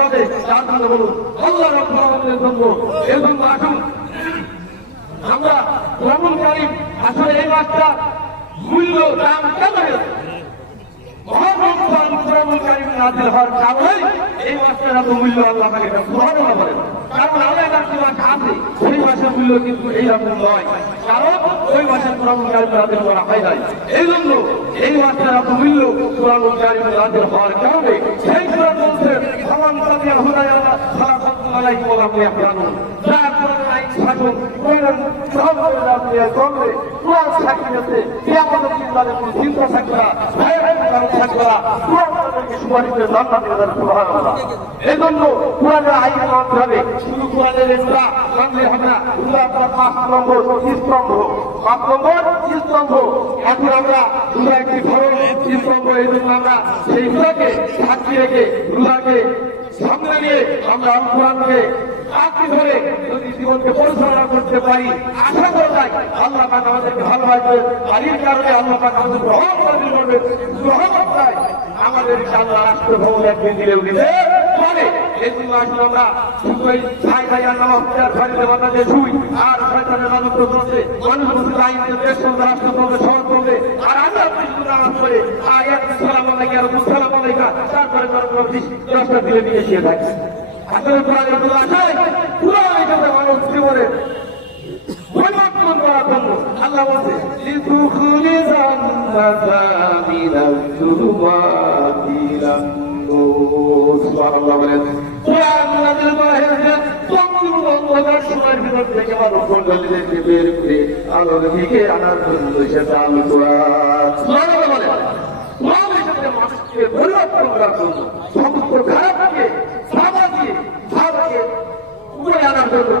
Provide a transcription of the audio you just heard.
হবে যার জন্য বলুন। আল্লাহ রাব্বুল আলামিনের জন্য এজন্য আসুন। আমরা কারীম আসলে এই মাসটা মূল্য দাম কেন এই মাসটার এত কারণ ওই মাসের মূল্য কিন্তু এইরকম নয়। হয় নাই। এই জন্য এই মাসটার এত মূল্য কোরআনুল কারীম নাযিল হওয়ার কারণে সেই কোরআন বলছে ফামান তাবিয়া হুদায়া ফালাকাতুম আলাইহি ওয়া লাম ইয়াহজানুন যা কোরআন আইন শাসন কোরআন সহজে আপনি করলে কোরআন সাক্ষী আছে কিয়ামতের দিন কোনো চিন্তা থাকবে না ভয় কারণ থাকবে কোরআন তাদেরকে সুপারিশের জান্নাত দিয়ে সুবহানাল্লাহ এজন্য কোরআনের আইন মানতে হবে। শুধু কোরআনের এগুলা মানলে হবে না এগুলা আপনার পাঁচ নম্বর স্তম্ভ পাঁচ এখন আমরা দুটো একটি ধরন স্তম্ভ এই জন্য আমরা সেইগুলোকে সাক্ষী রেখে, দুটাকে সামনে নিয়ে আমরা আল কোরআনকে ধরে যদি জীবনকে পরিচালনা করতে পারি, আশা করা যায় আল্লাহ পাক আমাদেরকে ভালোবাসবে আর এর কারণে আল্লাহ পাক আমাদের গ্রহণ করবে গ্রহণ চাই আমাদের আল্লাহ রাষ্ট্র ভবন একদিন পারে এই জন্য আসলে আমরা শুই, আর শয়তানের মানুষ বসে আইনকে দেশ রাষ্ট্র শহর আর আমি আপনি শুধু পড়ে, আর এক আর তারপরে দশটা দিলে নিয়ে এসে থাকি আসলে কোরআনের কোনো আশায়? করা করে আলোর দিকে আনার জন্য এসেছে আল কোরআন সুবহানাল্লাহ বলেন কোরআন এসেছে মানুষকে পরিবর্তন করার জন্য সমস্ত খারাপকে সামাজিক ভাবকে উপরে আনার জন্য